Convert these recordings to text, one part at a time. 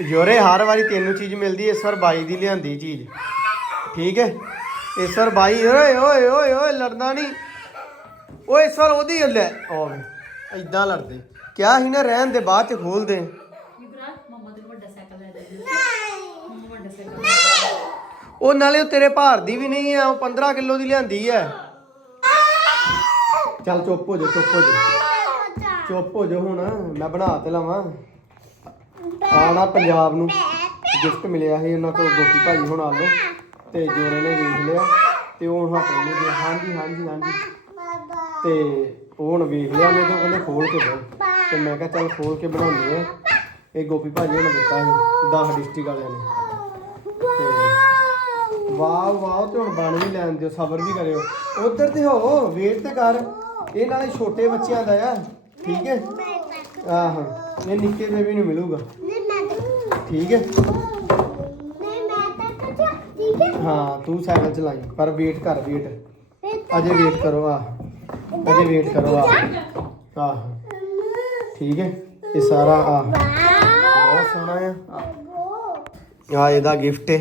ਯੋਰੇ, ਹਰ ਵਾਰੀ ਤੈਨੂੰ ਚੀਜ਼ ਮਿਲਦੀ, ਇਸ ਵਾਰ ਬਾਈ ਦੀ ਲਿਆਂਦੀ ਚੀਜ਼। ਠੀਕ ਹੈ? ਇਸ ਵਾਰ ਬਾਈ, ਓਏ ਓਏ ਓਏ ਓਏ, ਲੜਨਾ ਨਹੀਂ। ਓਏ, ਇਸ ਵਾਰ ਉਹਦੀ ਲੈ ਓਏ ਐਦਾਂ ਲੜਦੇ। ਕਿਆ ਸੀ ਨਾ, ਰਹਿਣ ਦੇ, ਬਾਅਦ ਚ ਖੋਲ ਦੇ। ਉਹ ਨਾਲੇ ਉਹ ਤੇਰੇ ਭਾਰ ਦੀ ਵੀ ਨਹੀਂ ਆ, ਉਹ 15 ਕਿਲੋ ਦੀ ਲਿਆਂਦੀ ਹੈ ਚੱਲ ਚੁੱਪ ਹੋ ਜਾ, ਚੁੱਪ ਹੋ ਜਾ। ਚੁੱਪ ਹੋ ਜਾ ਹੁਣ, ਮੈਂ ਬਣਾ ਤੇ ਲਵਾਂ। ਆਣਾ ਪੰਜਾਬ ਨੂੰ ਗਿਫਟ ਮਿਲਿਆ ਸੀ ਉਹਨਾਂ ਕੋਲ, ਗੋਪੀ ਭਾਜੀ ਹੁਣ ਆ ਲੋ ਤੇ ਜੋਰੇ ਨੇ ਵੇਖ ਲਿਆ, ਤੇ ਉਹ ਹੁਣ ਹੱਥ ਨੇ ਕਿਹਾ ਹਾਂਜੀ ਹਾਂਜੀ ਹਾਂਜੀ। ਤੇ ਉਹ ਹੁਣ ਵੇਖ ਲਿਆ, ਉਹਨੇ ਤੇ ਕਹਿੰਦੇ ਖੋਲ ਕੇ ਦੋ ਤੇ ਮੈਂ ਕਿਹਾ ਚੱਲ ਖੋਲ ਕੇ ਬਣਾਉਂਦੇ ਆ। ਇਹ ਗੋਪੀ ਭਾਜੀ ਨੇ ਦਿੱਤਾ ਸੀ 10 ਡਿਸਟ੍ਰਿਕਟ ਵਾਲਿਆਂ ਨੇ। ਤੇ ਵਾਹ ਵਾਹ, ਤੇ ਹੁਣ ਬਣ ਵੀ ਲੈਣ ਦਿਓ, ਸਬਰ ਵੀ ਕਰਿਓ। ਉਧਰ ਤੇ ਹੋ, ਵੇਟ ਤੇ ਕਰ। ਇਹ ਨਾਲੇ ਛੋਟੇ ਬੱਚਿਆਂ ਦਾ ਆ, ਠੀਕ ਹੈ? ਆਹੋ, ਇਹ ਨਿੱਕੇ ਬੇਬੀ ਨੂੰ ਮਿਲੂਗਾ। ਠੀਕ ਹੈ? ਹਾਂ? ਤੂੰ ਸਾਈਕਲ ਚਲਾਈ ਪਰ ਵੇਟ ਕਰ ਵੇਟ ਅਜੇ ਵੇਟ ਕਰੋ ਆ। ਅਜੇ ਵੇਟ ਕਰੋ ਆ। ਆਹ। ਠੀਕ ਹੈ? ਇਹ ਸਾਰਾ ਆ। ਬਹੁਤ ਸੋਹਣਾ ਆ। ਆ ਇਹਦਾ ਗਿਫਟ ਹੈ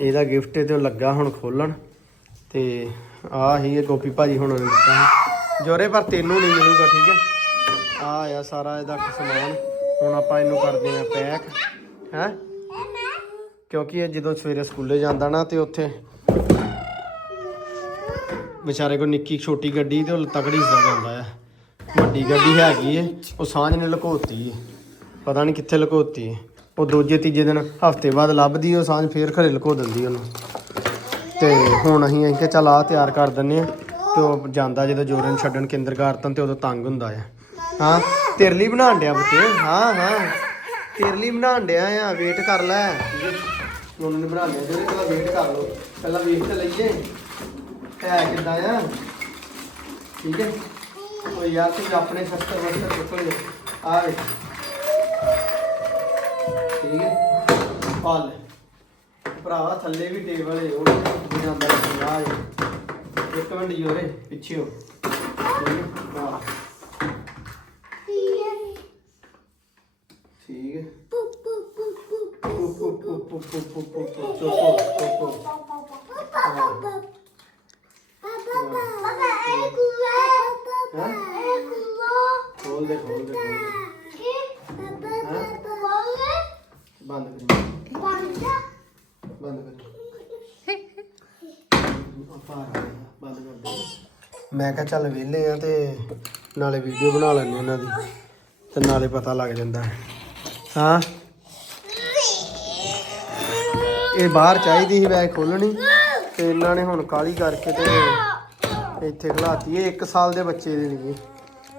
ਇਹਦਾ ਗਿਫਟ ਤੇ ਉਹ ਲੱਗਾ ਹੁਣ ਖੋਲਣ। ਤੇ ਆ ਹੀ ਇਹ ਗੋਪੀ ਭਾਜੀ ਹੁਣ ਦਿੱਤਾ। ਜੋਰੇ ਪਰ ਤੈਨੂੰ ਨਹੀਂ ਮਿਲੂਗਾ ਠੀਕ ਹੈ? ਆ ਆ ਸਾਰਾ ਇਹਦਾ ਸਮਾਨ। ਹੁਣ ਆਪਾਂ ਇਹਨੂੰ ਕਰਦੇ ਆ ਪੈਕ। ਹੈ? ਕਿਉਂਕਿ ਇਹ ਜਦੋਂ ਸਵੇਰੇ ਸਕੂਲੇ ਜਾਂਦਾ ਨਾ ਤੇ ਉੱਥੇ ਵਿਚਾਰੇ ਕੋ ਨਿੱਕੀ ਛੋਟੀ ਗੱਡੀ ਤੇ ਉਹ ਤਕੜੀ ਸਦਾ ਜਾਂਦਾ ਹੈ ਵੱਡੀ ਗੱਡੀ ਹੈਗੀ ਏ, ਉਹ ਸਾਂਝ ਨੇ ਲੁਕੋਤੀ ਏ। ਪਤਾ ਨਹੀਂ ਕਿੱਥੇ ਲੁਕੋਤੀ ਏ। ਉਹ ਦੂਜੇ ਤੀਜੇ ਦਿਨ ਹਫ਼ਤੇ ਬਾਅਦ ਲੱਭਦੀ ਉਹ ਸਾਂਝ ਫੇਰ ਘਰੇ ਲੁਕੋ ਦਿੰਦੀ ਉਹਨੂੰ। ਤੇ ਹੁਣ ਅਸੀਂ ਅਸੀਂ ਕਿਹਾ ਚੱਲ ਆ ਤਿਆਰ ਕਰ ਦਿੰਨੇ ਆ ਤੇ ਉਹ ਜਾਂਦਾ ਜਦੋਂ ਜੋਰਨ ਛੱਡਣ ਕਿੰਦਰਗਾਰਤਨ ਤੇ ਉਦੋਂ ਤੰਗ ਹੁੰਦਾ ਆ। ਹਾਂ? ਤੇਰੇ ਲਈ ਬਣਾਉਣ ਡਿਆ ਬੱਤੇ। ਹਾਂ ਹਾਂ। ਤੇਰੇ ਲਈ ਬਣਾਉਣ ਡਿਆ ਆ। ਵੇਟ ਕਰ ਲੈ। ਉਹਨੂੰ ਨੇ ਬਣਾ ਲਿਆ। ਜਿਹੜੇ ਪਹਿਲਾਂ ਵੇਟ ਕਰ ਲਓ। ਪਹਿਲਾਂ ਵੇਖ ਤੇ ਲਈਏ। ਹੈ ਕਿੱਦਾਂ ਆ? ਠੀਕ ਹੈ? ਉਹ ਯਾਰ, ਤੂੰ ਆਪਣੇ ਸ਼ਸਤਰ ਵਸਤਰ ਚੁੱਕ ਲੈ ਆ ਵੇ ਠੀਕ ਹੈ? ਪਾ ਲੈ। ਭਰਾਵਾ, ਥੱਲੇ ਵੀ ਟੇਬਲ ਹੈ ਉਹ ਵੀ ਜਾਂਦਾ ਹੈ ਇੱਕ ਮਿੰਟ ਜੋਰੇ ਪਿੱਛੇ ਹੋ ਠੀਕ ਹੈ। ਖੋਲ ਦੇ ਖੋਲ ਦੇ ਬੰਦ ਕਰ ਬੰਦ ਕਰ ਆਪਾਂ ਬੰਦ ਕਰ ਦੇ ਮੈਂ ਕਿਹਾ ਚੱਲ ਵਿਹਲੇ ਆ ਤੇ ਨਾਲੇ ਵੀਡੀਓ ਬਣਾ ਲੈਂਦੇ ਉਹਨਾਂ ਦੀ ਤੇ ਨਾਲੇ ਪਤਾ ਲੱਗ ਜਾਂਦਾ ਹੈ। ਇਹ ਬਾਹਰ ਚਾਹੀਦੀ ਸੀ ਵੈਸੇ ਖੋਲਣੀ ਤੇ ਇਹਨਾਂ ਨੇ ਹੁਣ ਕਾਲੀ ਕਰਕੇ ਤੇ ਇੱਥੇ ਖਲਾਤੀ। ਇਹ 1 ਸਾਲ ਦੇ ਬੱਚੇ ਦੇ ਲਈ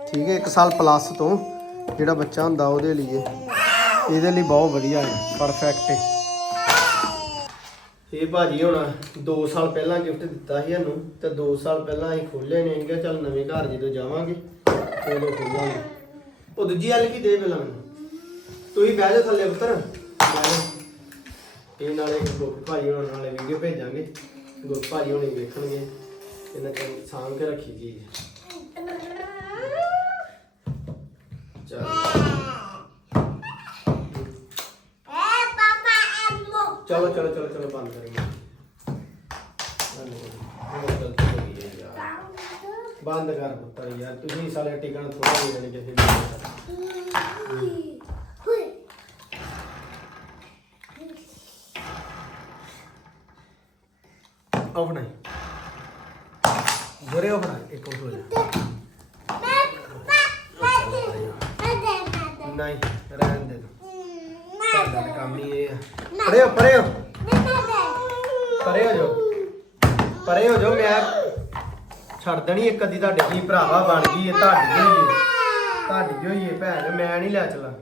ਠੀਕ ਹੈ 1 ਸਾਲ ਪਲੱਸ ਤੋਂ ਜਿਹੜਾ ਬੱਚਾ ਹੁੰਦਾ ਉਹਦੇ ਲਈ ਇਹਦੇ ਲਈ ਬਹੁਤ ਵਧੀਆ ਹੈ ਪਰਫੈਕਟ ਹੈ। ਇਹ ਭਾਜੀ ਹੁਣ 2 ਸਾਲ ਪਹਿਲਾਂ ਗਿਫਟ ਦਿੱਤਾ ਸੀ ਇਹਨੂੰ ਤੇ 2 ਸਾਲ ਪਹਿਲਾਂ ਅਸੀਂ ਖੋਲੇ ਨੇ ਕਿ ਚੱਲ ਨਵੇਂ ਘਰ ਜਦੋਂ ਜਾਵਾਂਗੇ, ਉਦੋਂ ਖੋਲਾਂਗੇ। ਉਹ ਦੂਜੀ ਹੱਲ ਕੀ ਦੇ ਪਹਿਲਾਂ ਮੈਨੂੰ? ਤੂੰ ਬਹਿ ਜਾ ਥੱਲੇ ਪੁੱਤਰ। ਇਹ ਨਾਲੇ ਗੁੱਪ ਭਾਜੀ ਹੋਣ ਨਾਲੇ ਵੀਡੀਓ ਭੇਜਾਂਗੇ। ਗੁੱਪ ਭਾਜੀ ਹੋਣੀ ਵੇਖਣਗੇ। ਇਹਨਾਂ ਚ ਸਾਂਭ ਕੇ ਰੱਖੀ ਚੀਜ਼ ਚਲ, ਚਲੋ ਚਲੋ ਚਲੋ ਚਲੋ ਬੰਦ ਕਰੀਏ। ਬੰਦ ਕਰ ਪੁੱਤਰ ਯਾਰ, ਤੁਸੀਂ ਸਾਲੇ ਟਿਕਣ ਥੋੜਾ ਦੇ ਦੇਣੇ ਕਿਸੇ ਨੂੰ ਆਫ ਨਹੀਂ ਜਰੇ ਆਫ ਨਹੀਂ ਇੱਕ ਹੋ ਜਾ ਨਹੀਂ, ਰਹਿਣ ਦੇ ਦੋ। ਤੁਹਾਡਾ ਕੰਮ ਹੀ ਇਹ ਆ। ਪਰੇ ਹੋ ਪਰੇ ਹੋ। ਪਰੇ ਹੋ ਜਾਓ। ਪਰੇ ਹੋ ਜੋ ਮੈਂ ਛੱਡ ਦੇਣੀ ਇੱਕ ਅੱਧੀ ਤੁਹਾਡੇ ਕੀ ਭਰਾਵਾ ਬਣ ਗਈ ਇਹ, ਤੁਹਾਡੀ ਹੋਈ ਹੈ ਤੁਹਾਡੀ ਹੋਈ ਹੈ ਭੈਣ, ਮੈਂ ਨਹੀਂ ਲੈ ਚਲਾ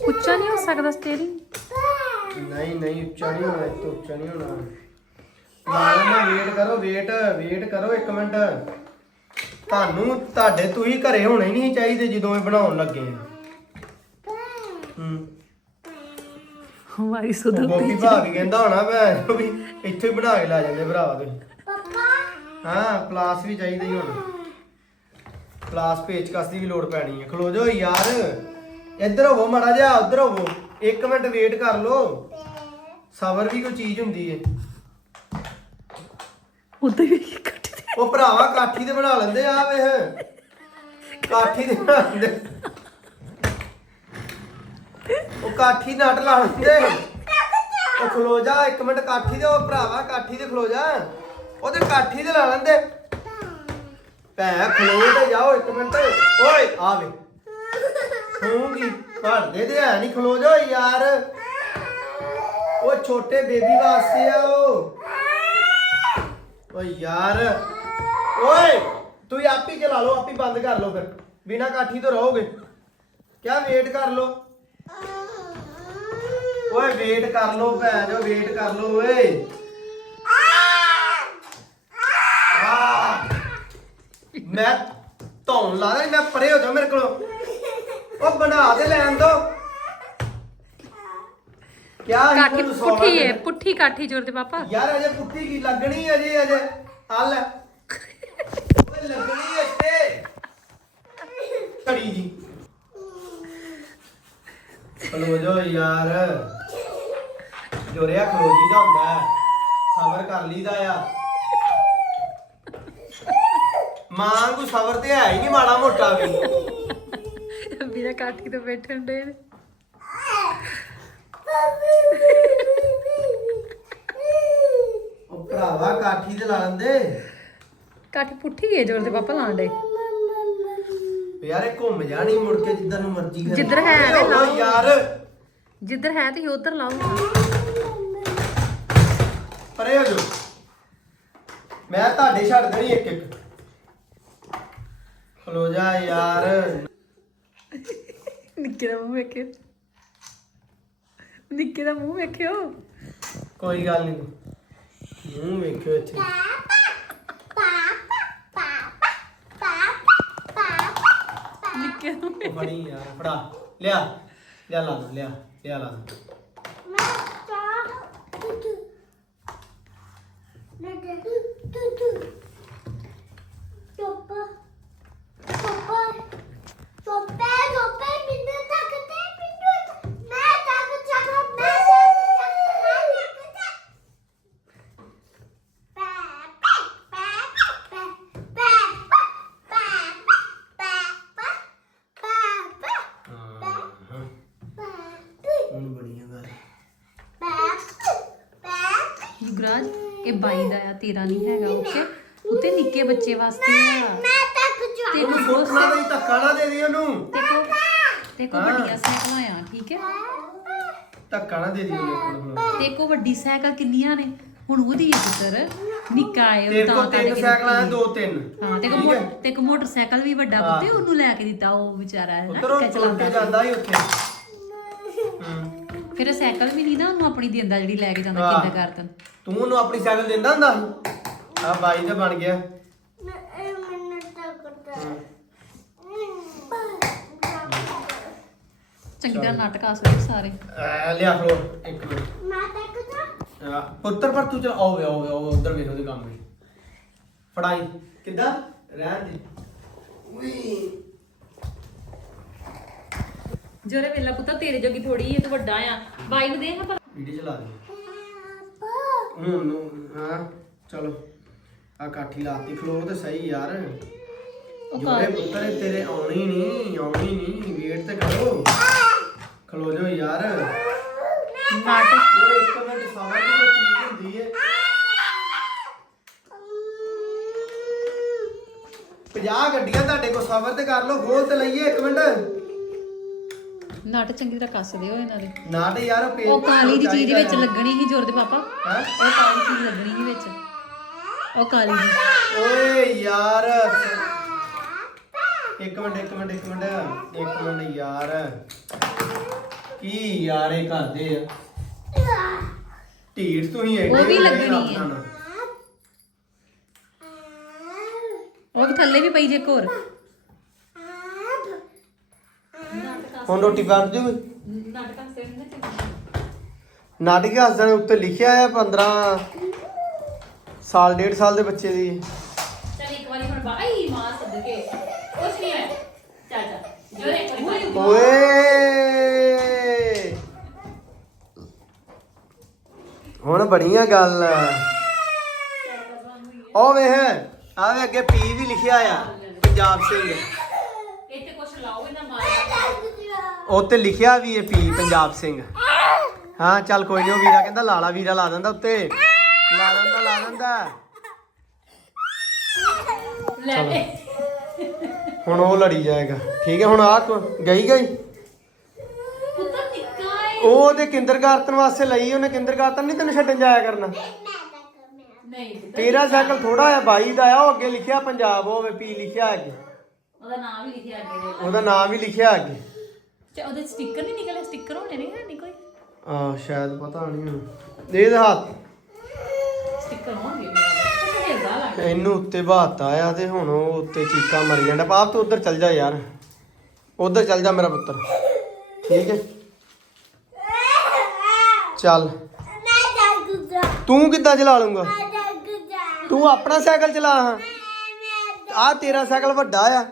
ਉੱਚਾ ਨਹੀਂ ਹੋ ਸਕਦਾ ਸਟੀਅਰਿੰਗ ਨਹੀਂ ਨਹੀਂ ਉੱਚਾ ਨਹੀਂ ਹੋਣਾ ਇਹ ਤੋਂ ਉੱਚਾ ਨਹੀਂ ਹੋਣਾ। ਨਾ ਵੇਟ ਕਰੋ ਵੇਟ ਵੇਟ ਕਰੋ ਇੱਕ ਮਿੰਟ। ਤੁਹਾਨੂੰ ਤੁਹਾਡੇ ਤੁਸੀਂ ਘਰੇ ਹੋਣੇ ਨਹੀਂ ਚਾਹੀਦੇ ਜਦੋਂ ਇਹ ਬਣਾਉਣ ਲੱਗੇ ਆ। ਹੂੰ। ਹਮਾਰੀ ਉਹ ਗੋਪੀ ਭਾਗ ਕਹਿੰਦਾ ਹੋਣਾ ਮੈਂ ਵੀ ਇੱਥੇ ਹੀ ਬਣਾ ਕੇ ਲੈ ਜਾਂਦੇ ਭਰਾਵਾ ਤੁਸੀਂ ਹਾਂ ਪਲਾਸ ਵੀ ਚਾਹੀਦਾ ਹੁਣ। ਪਲਾਸ ਪੇਚਕਸ ਦੀ ਵੀ ਲੋੜ ਪੈਣੀ ਹੈ ਖਲੋ ਜਾਓ ਯਾਰ। ਇੱਧਰ ਹੋਵੋ ਮਾੜਾ ਜਿਹਾ ਉੱਧਰ ਹੋਵੋ। ਇੱਕ ਮਿੰਟ ਵੇਟ ਕਰ ਲਓ। ਸਬਰ ਵੀ ਕੋਈ ਚੀਜ਼ ਹੁੰਦੀ ਹੈ ਉਦਾਂ ਹੀ ਕੱਟ ਦੇ? ਉਹ ਭਰਾਵਾ ਕਾਠੀ ਤੇ ਬਣਾ ਲੈਂਦੇ ਆ ਵੇਖ ਕਾਠੀ ਤੇ ਬਣਾ ਲੈਂਦੇ। ਉਹ ਕਾਠੀ ਨਟ ਲਾ ਲੈਂਦੇ ਉਹ ਖਲੋ ਜਾ ਇੱਕ ਮਿੰਟ ਕਾਠੀ ਤੇ ਉਹ ਭਰਾਵਾ ਕਾਠੀ ਤੇ ਖਲੋ ਜਾ। ਉਹਦੇ ਕਾਠੀ ਤੇ ਲਾ ਲੈਂਦੇ। ਭੈ ਖਲੋ ਤੇ ਜਾਓ ਇੱਕ ਮਿੰਟ। ਓਏ ਆ ਵੇ ਹੋਊਗੀ ਭਰਦੇ ਤੇ ਹੈ ਨਹੀਂ ਖਲੋ ਜਾ ਯਾਰ। ਉਹ ਛੋਟੇ ਬੇਬੀ ਵਾਸਤੇ ਆ ਉਹ। ਓ ਯਾਰ। ਓਏ, ਤੂੰ ਆਪ ਹੀ ਚਲਾ ਲਓ, ਆਪ ਹੀ ਬੰਦ ਕਰ ਲਓ ਫਿਰ। ਬਿਨਾ ਕਾਠੀ ਤੋਂ ਰਹੋਗੇ। ਕਿਆ ਵੇਟ ਕਰ ਲਓ? ਓਏ ਵੇਟ ਕਰ ਲਓ ਭੈਣ ਜੋ ਵੇਟ ਕਰ ਲਓ, ਓਏ। ਮੈਂ ਧੌਣ ਲਾ ਰਿਹਾ, ਮੈਂ ਪਰੇ ਹੋ ਜਾ ਮੇਰੇ ਕੋਲੋਂ। ਉਹ ਬਣਾ ਦੇ ਲੈਣ ਦੋ। ਕਿਆ ਕਾਠੀ ਸੌਣਾ ਪੁੱਠੀ ਮੈਨੂੰ? ਪੁੱਠੀ ਕਾਠੀ ਜੋਰ ਦੇ ਪਾਪਾ। ਯਾਰ ਅਜੇ ਪੁੱਠੀ ਕੀ ਲੱਗਣੀ ਅਜੇ? ਅਜੇ ਹੱਲ ਓਏ ਲੱਗਣੀ ਇੱਥੇ। ਘੜੀ ਜੀ। ਖਲੋ ਜੋ ਯਾਰ। ਜੋਰਿਆ ਖਲੋ ਜੀ ਦਾ ਹੁੰਦਾ ਹੈ। ਸਬਰ ਕਰ ਲਈਦਾ ਆ। ਮਾਂ ਨੂੰ ਸਬਰ ਤੇ ਹੈ ਹੀ ਨਹੀਂ ਮਾੜਾ ਮੋਟਾ ਵੀ। ਬਿਨਾ ਕਾਠੀ ਤੋਂ ਬੈਠਣ ਦੇ ਨੇ। ਉਹ ਭਰਾਵਾ ਕਾਠੀ ਤੇ ਲਾ ਲੈਂਦੇ। ਕਾਠੀ ਪੁੱਠੀ ਹੈ ਜੋਰ ਦੇ ਪਾਪਾ ਲਾਂਡੇ ਯਾਰ ਇਹ ਘੁੰਮ ਜਾਣੀ ਮੁੜ ਕੇ ਜਿੱਧਰ ਨੂੰ ਮਰਜ਼ੀ ਕਰੇ। ਜਿੱਧਰ ਹੈ ਤੇ ਓਏ ਲਾਓ। ਯਾਰ। ਜਿੱਧਰ ਹੈ ਤੇ ਉਧਰ ਲਾਓ। ਪਰੇ ਹੋ ਜਾਓ। ਮੈਂ ਤੁਹਾਡੇ ਛੱਡ ਦੇਣੀ ਇੱਕ ਇੱਕ। ਖਲੋ ਜਾ ਯਾਰ। ਨਿੱਕੇ ਦਾ ਮੂੰਹ ਵੇਖਿਓ ਨਿੱਕੇ ਦਾ ਮੂੰਹ ਵੇਖਿਓ। ਕੋਈ ਗੱਲ ਨਹੀਂ ਮੂੰਹ ਵੇਖਿਓ ਇੱਥੇ। ਨਿੱਕੇ ਦਾ ਮੂੰਹ ਉਹ ਫੜੀ ਯਾਰ ਫੜਾ। ਲਿਆ ਲਿਆ ਲਾ ਦੋ ਲਿਆ ਲਿਆ ਲਾ ਦੋ। ਹਾਂ ਹੁਣ ਬਣੀ ਆ ਗੱਲ ਯੁਗਰਾਜ ਇਹ ਬਾਈ ਦਾ ਆ ਤੇਰਾ ਨਹੀਂ ਹੈਗਾ ਓਕੇ ਉੱਤੇ ਨਿੱਕੇ ਬੱਚੇ ਵਾਸਤੇ ਆ। ਤੇ ਉਹਨੂੰ ਸੋਚਣਾ ਨਹੀਂ ਧੱਕਾ ਨਾ ਦੇ ਦੇ ਉਹਨੂੰ। ਕੋ ਹਾਂ। ਵੱਡੀਆਂ ਸਾਈਕਲਾਂ ਆ ਠੀਕ ਹੈ? ਧੱਕਾ ਨਾ ਦੇ ਦੀ ਉਹਨੂੰ ਤੇ ਕੋ ਵੱਡੀ ਸਾਈਕਲ ਕਿੰਨੀਆਂ ਨੇ? ਹੁਣ ਉਹਦੀ ਹੈ ਪੁੱਤਰ ਨਿੱਕਾ ਹੈ ਤੇਰੇ ਉਹ ਕੋਲ ਤਾਂ ਤਿੰਨ ਕਰਕੇ ਸਾਈਕਲਾਂ ਆ। ਦੋ ਤਿੰਨ। ਹਾਂ ਤੇ ਕੋ ਠੀਕ ਹੈ? ਮੋ- ਤੇ ਕੋ ਮੋਟਰਸਾਈਕਲ ਵੀ ਵੱਡਾ ਹਾਂ। ਪੁੱਤੇ ਉਹਨੂੰ ਲੈ ਕੇ ਦਿੱਤਾ ਉਹ ਵਿਚਾਰਾ ਹੈ ਨਾ ਉੱਧਰ ਉਹ ਨਿੱਕਾ ਤੁਰ ਕੇ ਚਲਾਉਂਦਾ ਜਾਂਦਾ ਹੀ ਉੱਥੇ। ਹੂੰ। ਫਿਰ ਸਾਈਕਲ ਵੀ ਨਹੀਂ ਨਾ ਉਹਨੂੰ ਆਪਣੀ ਦਿੰਦਾ ਜਿਹੜੀ ਲੈ ਕੇ ਜਾਂਦਾ ਹਾਂ। ਕਿੰਦਾ ਕਰਤਨ ਤੂੰ ਉਹਨੂੰ ਆਪਣੀ ਸਾਈਕਲ ਦਿੰਦਾ ਹੁੰਦਾ ਸੀ? ਆ ਬਾਈ ਤੇ ਬਣ ਗਿਆ। ਚੰਗੀ ਤਰ੍ਹਾਂ ਨਾਟਕ ਆਸਰੇ ਸਾਰੇ। ਐ ਲਿਆ ਖਲੋ ਇੱਕ ਮਿੰਟ। ਆ, ਪੁੱਤਰ ਪਰ ਤੂੰ ਚਲ ਆਓ ਆਓ ਆਓ ਉਧਰ ਵੇਖ ਉਹਦੇ ਕੰਮ ਵਿੱਚ ਫੜਾਈ। ਕਿੱਦਾਂ? ਰਹਿਣ ਦੇ। ਉਈ। ਜੋਰੇ ਵੇਲਾ ਪੁੱਤਾ ਤੇਰੇ ਜੋਗੀ ਥੋੜੀ ਹੈ ਤੂੰ ਵੱਡਾ ਆ। ਬਾਈ ਨੂੰ ਦੇਖ ਭਲਾ। ਵੀਡੀਓ ਚਲਾ ਦੇ। ਹੁਣ ਨੂੰ ਹਾਂ ਚਲੋ। ਆ ਕਾਠੀ ਲਾਤੀ ਖਲੋ ਤੇ ਸਹੀ ਯਾਰ। ਉਹ ਜੋਰੇ ਪੁੱਤਰ ਤੇਰੇ ਆਉਣੀ ਨਹੀਂ ਆਉਣੀ ਨਹੀਂ। ਵੇਟ ਤੇ ਕਰੋ। ਖਲੋ ਜਾਓ ਯਾਰ। ਨਾਟਕ ਉਹ ਇੱਕ ਮਿੰਟ ਸਬਰ ਦੀ ਕੋਈ ਚੀਜ਼ ਹੁੰਦੀ ਏ। 50 ਗੱਡੀਆਂ ਤੁਹਾਡੇ ਕੋਲ ਸਬਰ ਤੇ ਕਰ ਲਓ ਖੋਲ ਤੇ ਲਈਏ ਇੱਕ ਮਿੰਟ। ਨਾਟਕ ਚੰਗੀ ਤਰ੍ਹਾਂ ਕੱਸ ਦਿਓ ਇਹਨਾਂ ਦੇ। ਨਾ ਤੇ ਯਾਰ ਪੇਜ ਉਹ ਕਾਲੀ ਦੀ ਚੀਜ਼ ਵਿੱਚ ਲੱਗਣੀ ਸੀ ਜੋਰ ਦੇ ਪਾਪਾ। ਹੈਂ? ਉਹ ਕਾਲੀ ਚੀਜ਼ ਲੱਗਣੀ ਸੀ ਵਿੱਚ। ਉਹ ਕਾਲੀ ਦੀ ਓਏ ਯਾਰ। ਇੱਕ ਮਿੰਟ ਇੱਕ ਮਿੰਟ ਇੱਕ ਮਿੰਟ। ਇੱਕ ਮਿੰਟ ਯਾਰ। ਕੀ ਯਾਰ ਇਹ ਕਰਦੇ ਆ? ਢੀਠ ਤੁਸੀਂ ਐਡੇ ਉਹ ਵੀ ਲੱਗਣੀ ਹੈ। ਨਾਲ। ਉਹ ਵੀ ਥੱਲੇ ਵੀ ਪਈ ਜੇ ਇੱਕ ਹੋਰ। ਹੁਣ ਰੋਟੀ ਬਣ ਜੂ ਨਾਟਕ ਹੱਸਦੇ ਨੇ ਨਾਟਕ ਉੱਤੇ ਲਿਖਿਆ ਹੈ 15 ਸਾਲ ਡੇਢ ਸਾਲ ਦੇ ਬੱਚੇ ਦੀ। ਚਲ ਇੱਕ ਵਾਰੀ ਹੁਣ ਬਾਈ ਮਾਂ ਸੱਦ ਕੇ। ਕੁਛ ਜੋ ਇੱਕ ਵਾਰੀ ਓਏ! ਹੁਣ ਬੜੀਆਂ ਗੱਲ। ਉਹ ਵੇਖ ਆਵੇ ਅੱਗੇ ਪੀ ਵੀ ਲਿਖਿਆ ਆ ਪੰਜਾਬ ਸਿੰਘ ਇੱਥੇ ਕੁਛ ਲਾਓ ਇਹਨਾਂ ਮਾਰ ਉੱਤੇ ਲਿਖਿਆ ਵੀ ਹੈ ਪੀ ਪੰਜਾਬ ਸਿੰਘ। ਹਾਂ ਚੱਲ ਕੋਈ ਨਹੀਂ ਉਹ ਵੀਰਾ ਕਹਿੰਦਾ ਲਾਲਾ ਵੀਰਾ ਲਾ ਦਿੰਦਾ ਉੱਤੇ। ਲਾ ਦਿੰਦਾ ਲਾ ਦਿੰਦਾ। ਲੈ ਹੁਣ ਉਹ ਲੜੀ ਜਾਏਗਾ। ਠੀਕ ਹੈ ਹੁਣ ਆ ਗਈ ਗਈ? ਉਹ ਤੇ ਕਿੰਡਰਗਾਰਟਨ ਵਾਸਤੇ ਲਈ ਉਹਨੇ ਕਿੰਡਰਗਾਰਟਨ ਨਹੀਂ ਤੈਨੂੰ ਛੱਡਣ ਜਾਇਆ ਕਰਨਾ? ਨਹੀਂ ਤੇਰਾ ਸਾਈਕਲ ਥੋੜਾ ਆ ਬਾਈ ਦਾ ਆ ਉਹ ਅੱਗੇ ਲਿਖਿਆ ਪੰਜਾਬ ਹੋਵੇ ਪੀ ਲਿਖਿਆ ਅੱਗੇ। ਉਹਦਾ ਨਾਮ ਵੀ ਲਿਖਿਆ ਅੱਗੇ ਉਹਦਾ ਨਾਮ ਵੀ ਲਿਖਿਆ ਅੱਗੇ। ਤੇ ਉਹਦੇ ਸਟicker ਨਹੀਂ ਨਿਕਲੇ? ਸਟicker ਹੋਣੇ ਨਹੀਂ ਹੈ ਕੋਈ? ਆ ਸ਼ਾਇਦ ਪਤਾ ਨਹੀਂ ਹੁਣ। ਦੇ ਦੇ ਹੱਥ। ਸਟicker ਹੋਣਗੇ ਇਹਨੂੰ ਉੱਤੇ ਬਹਾਤਾ ਆ ਤੇ ਹੁਣ ਉਹ ਉੱਤੇ ਚੀਕਾਂ ਮਰੀ ਜਾਂਦਾ। ਪਾਪ ਤੂੰ ਉੱਧਰ ਚੱਲ ਜਾ ਯਾਰ। ਉੱਧਰ ਚੱਲ ਜਾ ਮੇਰਾ ਪੁੱਤਰ। ਠੀਕ ਹੈ? ਚੱਲ। ਤੂੰ ਕਿੱਦਾਂ ਚਲਾ ਲੂੰਗਾ ਤੂੰ ਆਪਣਾ ਸਾਈਕਲ ਚਲਾ ਹਾਂ। ਆ ਤੇਰਾ ਸਾਈਕਲ ਵੱਡਾ ਆ।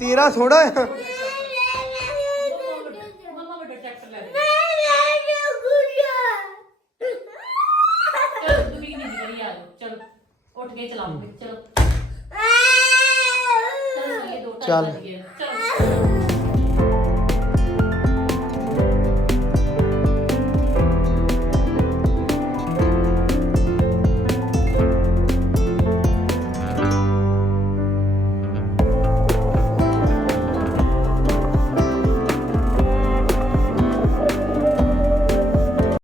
ਤੇਰਾ ਥੋੜਾ ਆ। 家里